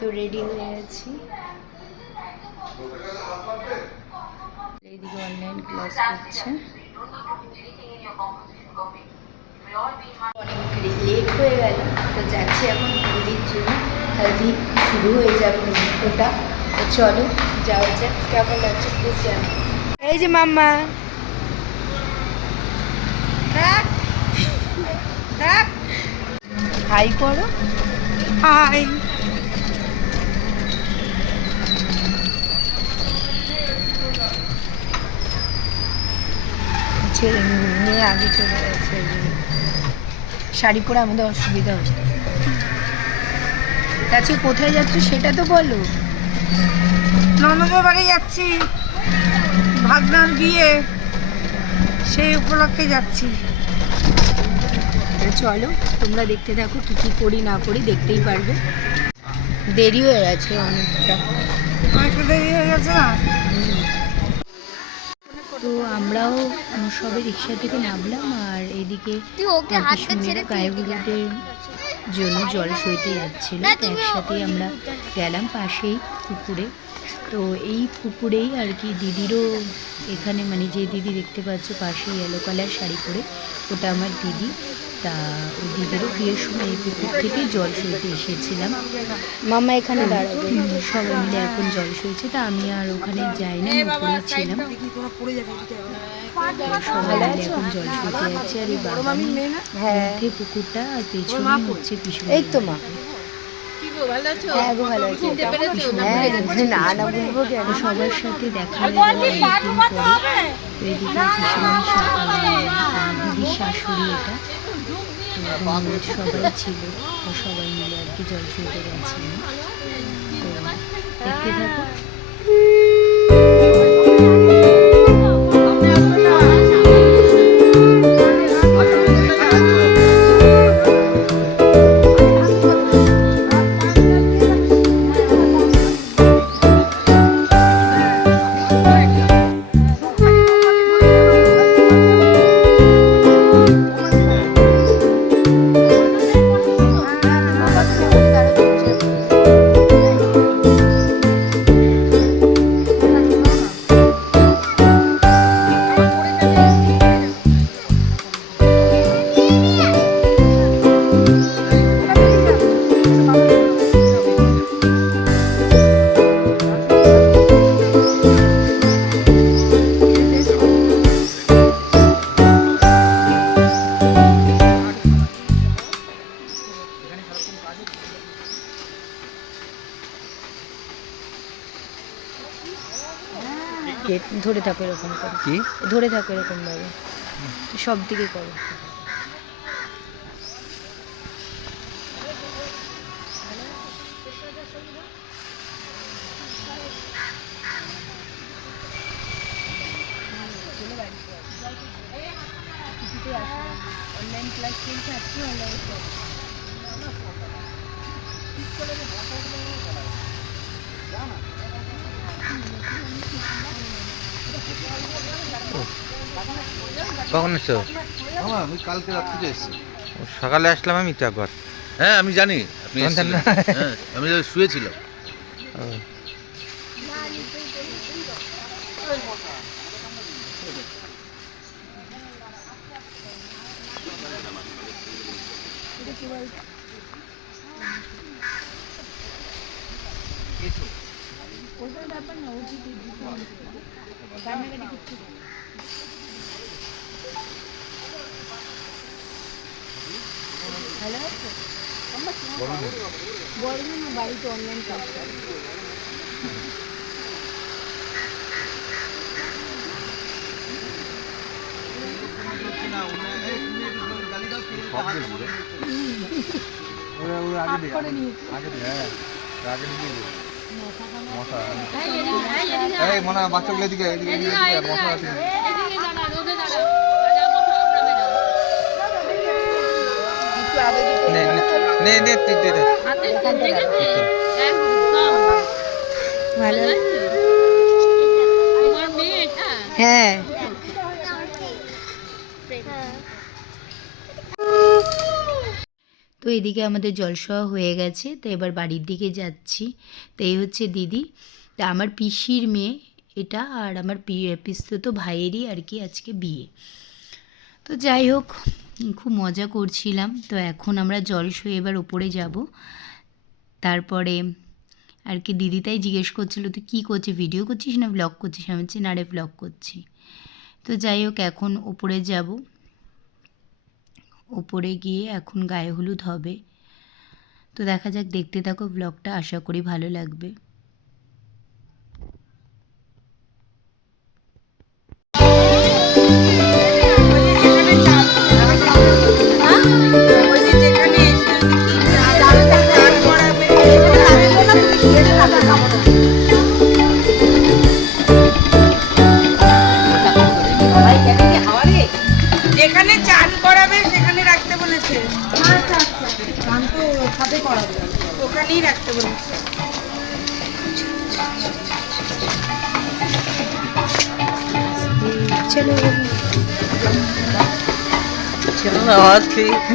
তো রেডি হয়ে গেছি, এইদিকে অনলাইন ক্লাস করছে। অনেক লেট হয়ে গেল, তো যাচ্ছি এখন হলদির জন্য। হলদি শুরু হয়ে যাবে নৃত্যটা, তো চলো যাওয়া যাক। কেমন লাগছে প্লিজ জানো। এই যে মাম্মা, হাই করো, হাই। ছেলে মেয়ে আগে চলে গেছে, শাড়ি পরে আমাদের অসুবিধা হচ্ছে। আজকে কোথায় যাচ্ছ সেটা তো বলো। ননদের বাড়ি যাচ্ছি, ভাগনার বিয়ে, সেই উপলক্ষে যাচ্ছি। চলো তোমরা দেখতে থাকো, কি কি করি না করি দেখতেই পারবে। দেরি হয়ে গেছে অনেকটা, অনেকটা দেরি হয়ে গেছে না। তো আমরাও সবে রিক্সা থেকে নামলাম, আর এইদিকে গায়ে হলুদের জন্য জল সইতে যাচ্ছিল, তো একসাথেই আমরা গেলাম পাশেই পুকুরে। তো এই পুকুরেই আর কি দিদিরও এখানে, মানে যে দিদি দেখতে পাচ্ছ পাশে ইয়েলো কালার শাড়ি পরে, ওটা আমার দিদি। তা ওই দিদিরও বিয়ের সময় এই পুকুর থেকে জল সইতে এসেছিলাম। মামা এখানে দাঁড়াবে, সবাই মিলে এখন জল সইছে। তা আমি আর ওখানে যাই না, উপরেই ছিলাম। সবাই মিলে এখন জল সইতে যাচ্ছে, আর এই বাগানের মধ্যে পুকুরটা, আর পেছনে হচ্ছে পিছনে। এই তো মা, সবার সাথে দেখা হয়ে গেল অনেকদিন পরে। তো এদিকে দিদির শাশুড়ি, এটা তো সবাই ছিল, তো সবাই মিলে আর কি জল সইতে গেছিলাম। তো দেখতে থাকো। ধরে থাকো এরকম করে, কি ধরে থাকো এরকম ভাবে, সব দিকে করো। অনলাইন ক্লাস চলছে আজকে, অনলাইন ক্লাস। কখন এসছো? আমি কালকে রাত থেকে এসেছি। সকালে আসলাম আমি তো একবার। হ্যাঁ আমি জানি আপনি এসেছিলেন। হ্যাঁ আমি শুয়েছিলাম। ওটার ব্যাপার না, ও ঠিক কান্নাকাটি করছে। ভালো আছে বড় না, বাড়িতে অনলাইন ক্লাস করে। মনে হয় বাচ্চাগুলো এদিকে মশা আছে। হ্যাঁ তো এদিকে আমাদের জলসওয়া হয়ে গেছে, তো এবার বাড়ির দিকে যাচ্ছি। তো এই হচ্ছে দিদি, তা আমার পিসির মেয়ে এটা, আর আমার পিসতুতো ভাইয়েরই আর কি আজকে বিয়ে। তো যাই হোক, খুব মজা করছিলাম। তো এখন আমরা জলসওয়ে এবার ওপরে যাব। তারপরে আর কি দিদি তাই জিজ্ঞেস করছিল, তুই কী করছিস, ভিডিও করছিস না ব্লগ করছিস? আমি বলছি না রে, ব্লগ করছি। তো যাই হোক, এখন ওপরে যাব। ওপরে গিয়ে এখন গায়ে হলুদ হবে। তো দেখা যাক, দেখতে থাকো ব্লগটা, আশা করি ভালো লাগবে। যেখানে চান করাবে সেখানে রাখতে বলেছে। আচ্ছা আচ্ছা, চান তো সাথে করাবে, ওখানেই রাখতে বলেছে। চলো।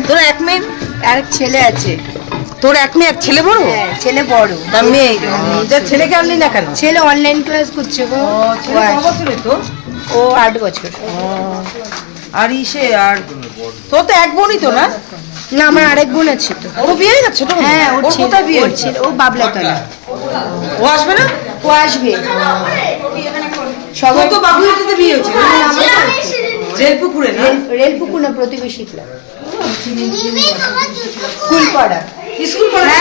তোর এক মেয়ে আর এক ছেলে আছে। তোর এক মেয়ে এক ছেলে বড়? হ্যাঁ, ছেলে বড়। তার মেয়ে ছেলেকে আনলি না কেন? ছেলে অনলাইন ক্লাস করছে গো। ও 8 বছর। আর আর তোর তো এক বোনই তো না? না, আমার আরেক বোন আছে তো। ওর বিয়ে হয়ে গেছে? হ্যাঁ, ওর কোথায় বিয়ে? ছেলে ও বাবলাতলা। ও আসবে না? ও আসবে। সবাই তো বাবুইতে বিয়ে হয়েছে। রেলপুকুরে না? রেলপুকুর না, প্রতিবেশী ক্লাব, স্কুল পাড়া। স্কুল পড়া?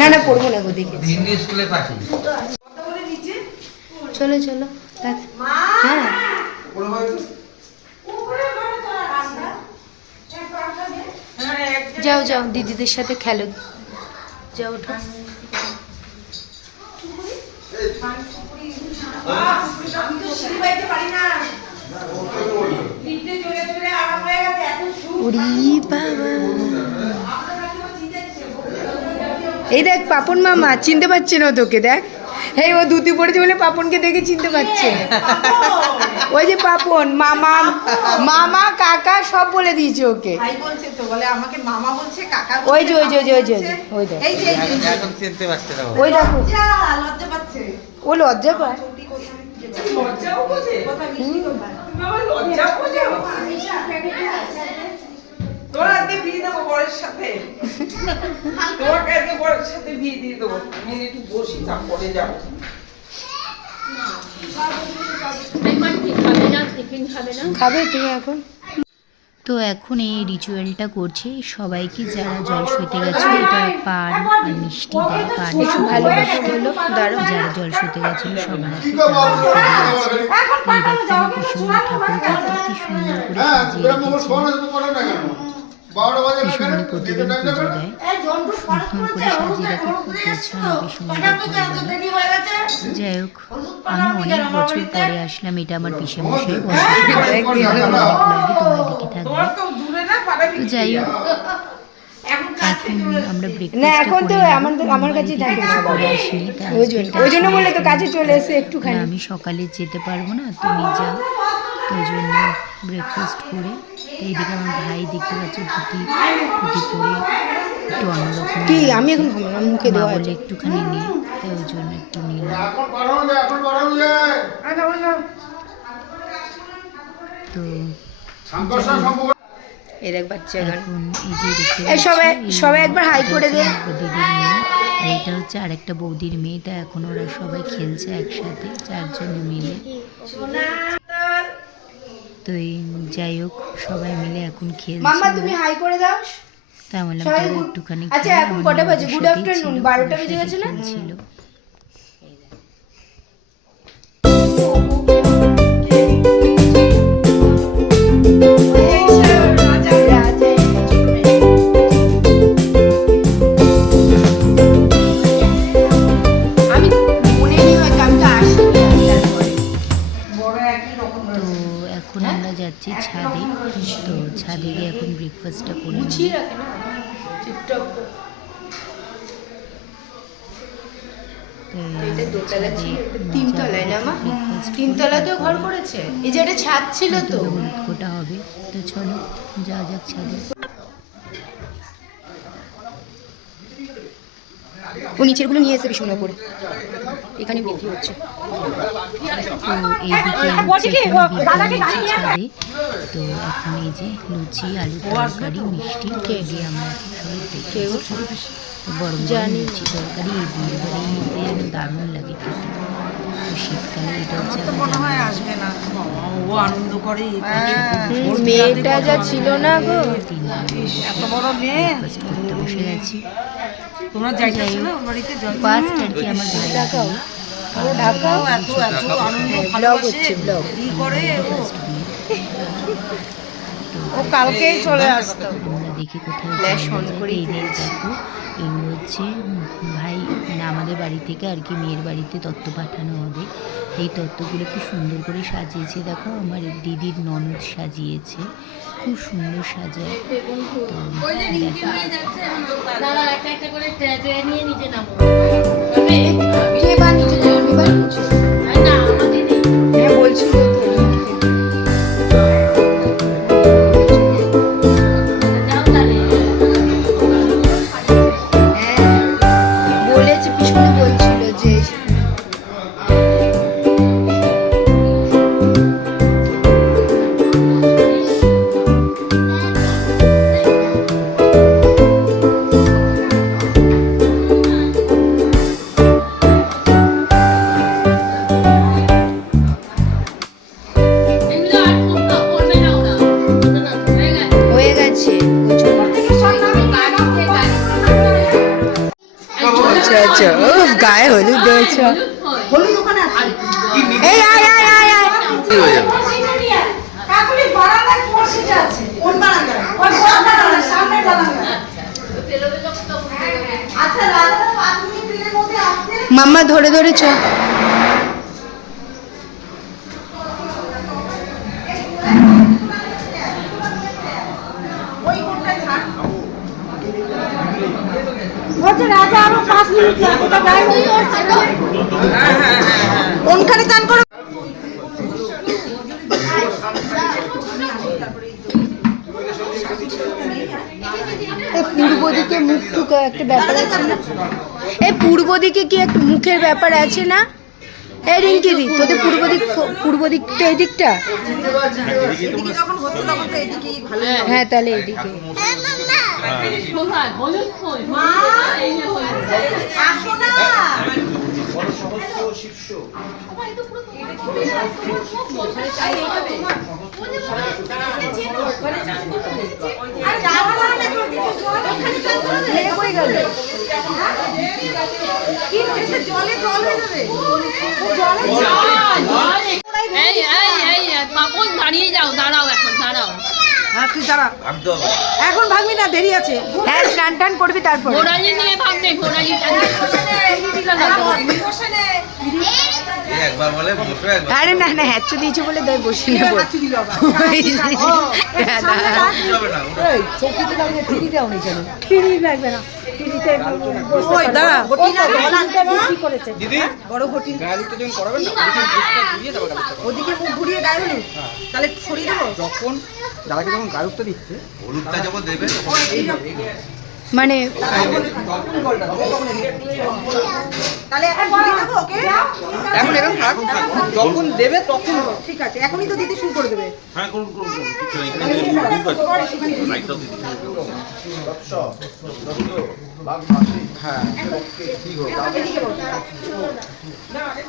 না না, পড়বো না গো, দেখে। হিন্দি স্কুলের পাশে। চলো চলো। হ্যাঁ, যাও যাও, দিদিদের সাথে খেলো, যাও ওঠো। ওরে বাবা, এই দেখ পাপন মামা, চিনতে পারছে না তোকে, দেখ। এই ও ধুতি পড়েছে বলে পাপনকে দেখে চিনতে পারছে। ওই যে পাপন, মামা মামা কাকা সব বলে দিয়েছে ওকে। ভাই বলছে তো, বলে আমাকে মামা বলছে, কাকা বলছে। ওই যে ওই যে ওই যে ওই যে ওই দেখ, এই যে এখন চিনতে পারছে না ও। ওই দেখো, লজ্জা পাচ্ছে। ও লজ্জা পায়। লজ্জাও বোঝে? বাবা লজ্জাও বোঝে? তোর আজকে বিয়ে দেবো বরের সাথে। তোমাকে আজকে বরের সাথে বিয়ে দিয়ে দেবো। আমি একটু বসি, তারপরে যাবো। খাবে তুমি এখন? তো এখন এই রিচুয়ালটা করছে সবাইকে, যারা জল সইতে গেছিল, এটা পান আর মিষ্টি দেয়। পান ভালোবাসা হলো, দাঁড়ো, যারা জল সইতে গেছিল সবার হাতে এই দেখো, আমার পিসুমণি ঠাকুরকে কি সুন্দর করে সাজিয়ে রেখেছে। পিসুমণি প্রতিদিন পুজো দেয়, সুন্দর করে সাজিয়ে রাখে, খুব গোছানো পিসুমণি। যাই হোক, আমি অনেক বছর পরে আসলাম, এটা আমার পিসেমশাই বলে, তোমরা দেখে থাকবে। তো যাই হোক, এখন আমরা ব্রেকফাস্ট আমার কাছে ওই জন্য বলে তো কাছে চলে এসে একটুখানি। আমি সকালে যেতে পারবো না, তুমি যাও, তো ওই জন্য ব্রেকফাস্ট করে। এইদিকে আমার ভাই দেখতে পাচ্ছি ধুতি পরে একটু অন্যরকম, কি আমি এখন মুখে দেওয়া বলে একটুখানি নিই, তাই ওই জন্য একটু নিলাম। তো এর এক বাচ্চা এখন এই যে দেখতে সবাই একবার হাই করে দে, দিদির মেয়ে, আর এটা হচ্ছে আরেকটা বৌদির মেয়ে। তা এখন ওরা সবাই খেলছে একসাথে, 4 জন মিলে। তো যাই হোক, সবাই মিলে এখন খেলছে। মাম্মা তুমি হাই করে দাও। তাই বললাম তাহলে একটুখানি। আচ্ছা এখন কটা বাজে? গুড আফটারনুন, 12টা বেজে গেছে না? ছিল যাচ্ছি ছাদে। তো ছাদে গিয়ে এখন ব্রেকফাস্টটা করে হলুদ কোটা হবে। তো চলো যাওয়া যাক ছাদে। ও নিচেরগুলো নিয়ে এসে পিছনে করে এখানে বিক্রি হচ্ছে। তো এইদিকে হচ্ছে এখানে বিক্রি হচ্ছে ছাদে। তো এখন এই যে লুচি, আলু তরকারি, মিষ্টি খেয়ে আমরা সবাই দেখে গরম গরম লুচি তরকারি এই বিয়ের বাড়িতে দারুণ লাগে খেতে। তো শীতকালে এটা হচ্ছে আসবে না ও আনন্দ করে মেয়েটা যা ছিল না গো, এত বড় মেয়ে ব্রেকফাস্ট করতে বসে গেছি। তোমরা যাইতেছো না বাড়িতে ফার্স্ট আর কি আমার ভাই ঢাকাও এত এত আনন্দ ভালোবাসে ই করে ও কালকেই চলে আসতো। আমরা দেখি কোথায় এই দেখো এগুলো হচ্ছে ভাই মানে আমাদের বাড়ি থেকে আর কি মেয়ের বাড়িতে তত্ত্ব পাঠানো হবে। এই তত্ত্বগুলো কি সুন্দর করে সাজিয়েছে দেখো, আমার দিদির ননদ সাজিয়েছে, খুব সুন্দর সাজায়। তো বলেছে পিছনে বলছিল যে হয়ে গেছে। আচ্ছা আচ্ছা ও গায়ে হলুদ দিয়েছ, হলুদ ওখানে আছে এই আয় আয় আয় আয় কি হয়ে যাবে? কাকুলি বারান্দায় বসে আছে কোন বারান্দায় ওই বারান্দায় সামনে বারান্দায় আচ্ছা রাজা 5 মিনিটের মধ্যে আসবে মাম্মা ধরে ধরে চ। ওই কোনটায় থাক বলছে রাজা আরো 5 মিনিট লাগবে গায়ে কোনখানে দান করো পূর্ব দিকে মুখ ঠুকা একটা ব্যাপার আছে না, এই পূর্ব দিকে কি একটা মুখের ব্যাপার আছে না? এই রিঙ্কি দি তোদের পূর্ব দিকটা এই দিকটা, হ্যাঁ তাহলে এইদিকে। দাঁড়িয়ে যাও, দাঁড়াও এখন দাঁড়াও। হ্যাঁ তুই দাঁড়া আমি তো এখন ভাগবি না দেরি আছে হ্যাঁ স্নান টান করবি তারপর। ঘোড়ালি নিয়ে ভাববে, ঘোড়ালি এই একবার বলে বসো একবার আরে না না হ্যাচ্ছ দিয়েছে বলে তাই বসে নেবো। হবে না চৌকিতে লাগবে ফিরি দাও নি কেন ফিরি লাগবে না ফিরিতে ওই দাঁড়া ঘটি না কি করেছে দিদি বড় ঘটি গাড়িটা যখন করাবেন না ওদিকে মুখটা ঘুরিয়ে দেবো ওদিকে মুখ ঘুরিয়ে গায়ে হলুদ তাহলে ছড়িয়ে দেবো যখন দাদাকে যখন গাড়ুকটা দিচ্ছে হলুদটা যখন দেবে তখন মানে তাহলে এখন ঘুরিয়ে দেবো ওকে এখন এরকম থাক যখন দেবে তখন ঠিক আছে এখনই তো দিতে শুরু করে দেবে হ্যাঁ করুন করুন করুন কিছু নেই, এখানে দিয়ে দিন, আছে লাইটটাও দিয়ে দিন।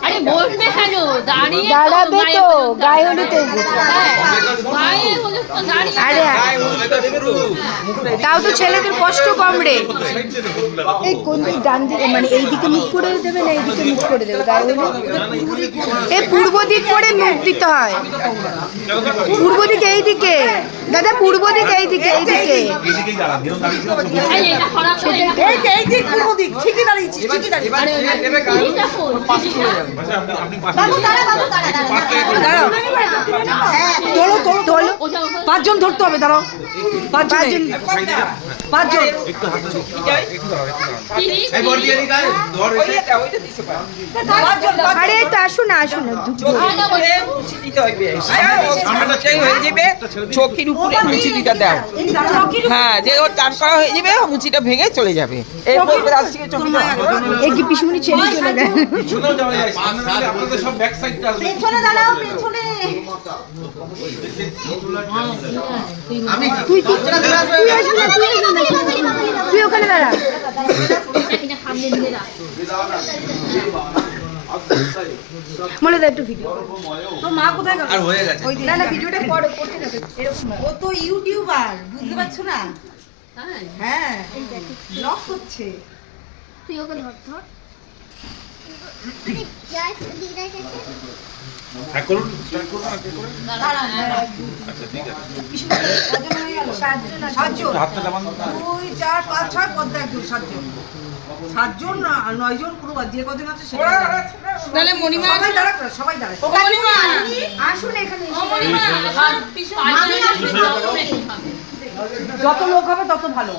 আরে বসবে কেন? দাঁড়িয়ে তো, দাঁড়াবে তো গায়ে হলুদ হ্যাঁ, গায়ে হলুদ তো দাঁড়িয়ে। আরে তাও তো ছেলেদের কষ্ট কম রে। এই কোন দিক ডান দিকে মানে এই দিকে মুখ করে দেবে না এই দিকে মুখ করে দেবে গায়ে হলুদ? এই পূর্ব দিক করে মুখ দিতে হয়, পূর্ব দিকে এই দিকে দাদা, পূর্ব দিকে এই দিকে এই দিকে। এই, এটা খারাপ হয়ে গেছে। এই যে পূর্ব দিক ঠিকই দাঁড়িয়েছি ঠিকই দাঁড়িয়েছি আরে, তিরিটা ফুল, তিরিটা। বাবু দাঁড়া দাঁড়াও হ্যাঁ তোলো তোলো তোলো ওটা ওটা- 5 জন ধরতে হবে দাঁড়াও 5 জন তিরিশ, এই বড় দিয়ে দিই গায়ে ধর এসে আরে তো আসুন না আসুন না দুটো আরে বসে। চৌকির উপরে মুচিটা দাও হ্যাঁ যে ওর টান করা হয়ে যাবে মুচিটা ভেঙে চলে যাবে এরপর আসছে চৌকিটা এই কি পিসমুনি ছেড়ে চলে গেল। পিছনেও যাওয়া যায়, সামনে নাহলে আপনাদের সব ব্যাক সাইডটা আসবে। তুই ওখানে দাঁড়া। মনে দা একটু ভিডিও তোর মা কোথায় গেল? আর হয়ে গেছে। না না ভিডিওটা করতে থাকো এরকম না। ও তো ইউটিউবার, বুঝতে পারছো না? হ্যাঁ, ব্লগ করছে। তুই ওকে ধর ধর। হ্যাঁ করুন, স্টার্ট করুন আর কি করে। আচ্ছা ঠিক আছে। সাতজন, হাতটা নামান। 2, 4, 5, 6 পদ্মা একজন, 7জন। 7জন না 9জন পুরো যে কজন আছে তাহলে মণিমা সবাই দাঁড়াক না, সবাই দাঁড়াক। আসুন এখানে যত লোক হবে তত ভালো।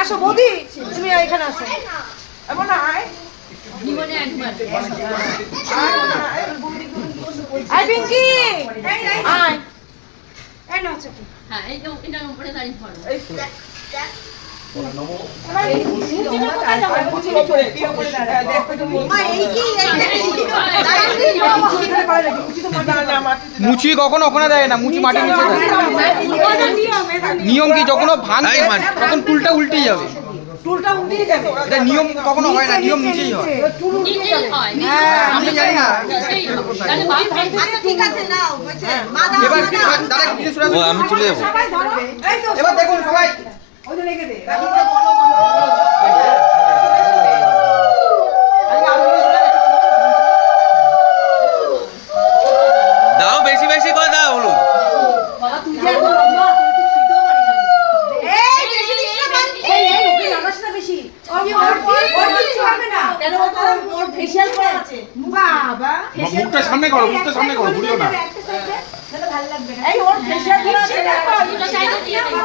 আসো বৌদি, তুমি এখানে আসো। এমন আয় জীবনে একবার। আয় পিঙ্কি, আয়। এই নাও চাকু। হ্যাঁ, এই তো এটার উপরে দাঁড়িয়ে ধরো। মুচি কখনো ওখানে দেয় না, মুচি মাটির নিচে দেয়। নিয়ম কি যখন ও ভাঙবে তখন টুলটা উল্টে যাবে। টুলটা উল্টিয়ে যাবে। এটা নিয়ম কখনো হয় না, নিয়ম নিচেই হয়। টুল উল্টিয়ে নিচেই যাবে। হয়। আমি জানি না। নিচেই হয়। তাহলে বাদ বাকি আচ্ছা ঠিক আছে, নাও হয়েছে। মা দাও, এবার মা দাও। দাদা কিছু শুনে ও আমি তুলে যাবো। সবাই ধরো। এই তো এবার দেখুন সবাই। ওই যে লেগে দে। দাও বেশি বেশি করে দাও বলুন। এই বেশি দিস না বাদ। এই ওকে লাগাস না বেশি। ওর কিছু হবে না। কেন ওর ফেশিয়াল করা আছে। বাবা মুখটা সামনে করো, মুখটা সামনে করো, ঘুরিও না। এই ওর ফেশিয়াল করা আছে। দুটো সাইডে দিয়ে দিই।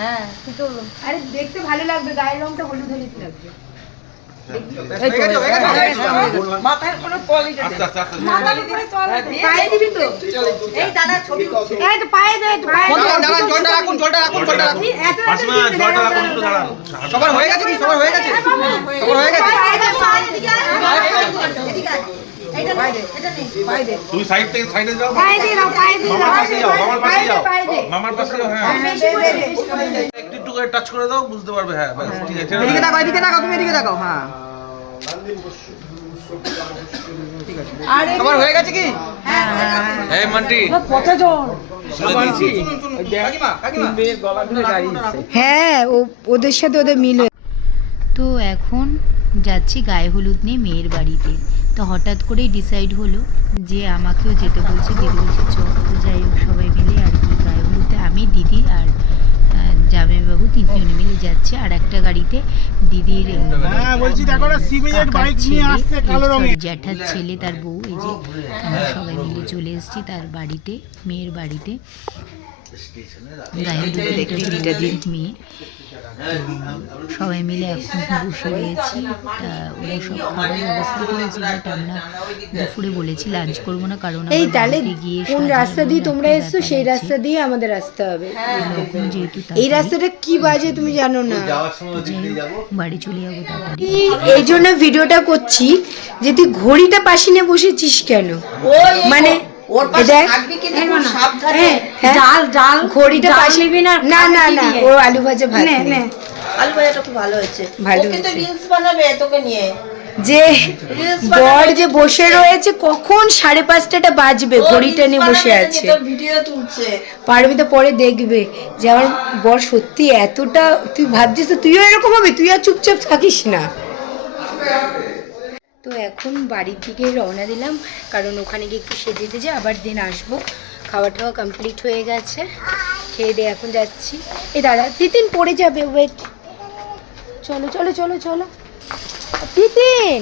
হ্যাঁ তুই তো আরে দেখতে ভালো লাগবে, গায়ের রংটা হলুদ হলুদ লাগবে। হয়ে গেছে, হয়ে গেছে। মাথায় কোনো পলিটে আস্তে আস্তে আস্তে। পায়ে দিবি তো? এই দাদা ছবি উঠছে। এই তো পায়ে দে, একটু পায়ে দে। দাঁড়ান, জলটা রাখুন, জলটা রাখুন, জলটা রাখুন। এত রাতে মাসিমা দিতে জলটা দাঁড়াও, রাখুন, একটু দাঁড়ান। সবার হয়ে গেছে কি? সবার হয়ে গেছে? সবার হয়ে গেছে? পায়ে দে, পায়ে দিকে আয়। এদিকে আয়। এইটা নে, এটা নে। পায়ে দে। তুমি সাইড থেকে সাইডে যাও। পায়ে দিয়ে দাও, পায়ে দিয়ে দাও। মামার পাশে যাও, মামার পাশে যাও। পায়ে দে। মামার পাশে যাও, হ্যাঁ। বেশি করে দে, বেশি করে দে। একটু একটু করে টাচ করে দাও, বুঝতে পারবে। হ্যাঁ ব্যাস, ঠিক আছে। এদিকে তাকাও, এদিকে তাকাও, তুমি এদিকে তাকাও। হ্যাঁ সবার হয়ে গেছে কি? এই মান্টি কতজন? শুনে দিয়েছি। শুনুন শুনুন, কাকিমা কাকিমা মেয়ের গলা ধরে দাঁড়িয়েছে। হ্যাঁ ওদের সাথে ওদের মিল। তো এখন যাচ্ছি গায়ে হলুদ নিয়ে মেয়ের বাড়িতে। তো হঠাৎ করেই ডিসাইড হলো যে আমাকেও যেতে বলছে, দিদি বলছে চ। তো যাই হোক সবাই মিলে আর কি গায়ে হলুদে আমি, দিদি আর জামাইবাবু তিনজনে মিলে যাচ্ছে। আর একটা গাড়িতে দিদির কাকার ছেলে, জ্যাঠার ছেলে, তার বউ, এই যে আমরা সবাই মিলে চলে এসেছি তার বাড়িতে, মেয়ের বাড়িতে। গায়ে হলুদে দেখতে 2টা দিন মেয়ে। সবাই মিলে এখন বসে রয়েছি। তা ওরা সব খাবার ব্যবস্থা করেছে, বাট আমরা দুপুরে বলেছি লাঞ্চ করবো না, কারণ এই আমরা তাহলে বাড়িতে গিয়ে কোন সাজানো রাস্তা দিয়ে তোমরা একটা এসছো ব্যাপার সেই আছে। রাস্তা দিয়ে আমাদের আসতে হবে। এরকম যেহেতু এই তাড়াতাড়ি, রাস্তাটা কি বাজে তুমি জানো না। যাই হোক, বাড়ি চলে যাবো তাড়াতাড়ি। এই জন্য ভিডিওটা করছি যে তুই ঘড়িটা পাশে নিয়ে বসেছিস কেন, মানে ওর পাশে দেখ। থাকবি কিন্তু খুব সাবধানে। হ্যাঁ, হ্যাঁ। ডাল ডাল ঘড়িটা ডাল পাশে নিবি না, না না খাবি না কি দিয়ে? ও আলু ভাজা ভাত নে, নে। নে। আলু ভাজাটা খুব ভালো হয়েছে। ভালো ও কিন্তু হয়েছে। রিলস বানাবে তোকে নিয়ে। যে Reels বর বানাবে। যে বসে রয়েছে, কখন 5:30টা বাজবে, ঘড়িটা নিয়ে বসে আছে। তোর ভিডিও তুলছে। পারমিতা পরে দেখবে যে আমার বর সত্যি এতটা, তুই ভাবছিস তো তুইও এরকম হবে, তুই আর চুপচাপ থাকিস না। তো এখন বাড়ির দিকে রওনা দিলাম, কারণ ওখানে গিয়ে একটু সেজে তেজে আবার দিন আসবো। খাওয়া টাওয়া কমপ্লিট হয়ে গেছে, খেয়ে দিয়ে এখন যাচ্ছি। এই দাদা তিতিন পড়ে যাবে, ওয়েট। চলো চলো চলো চলো তিতিন।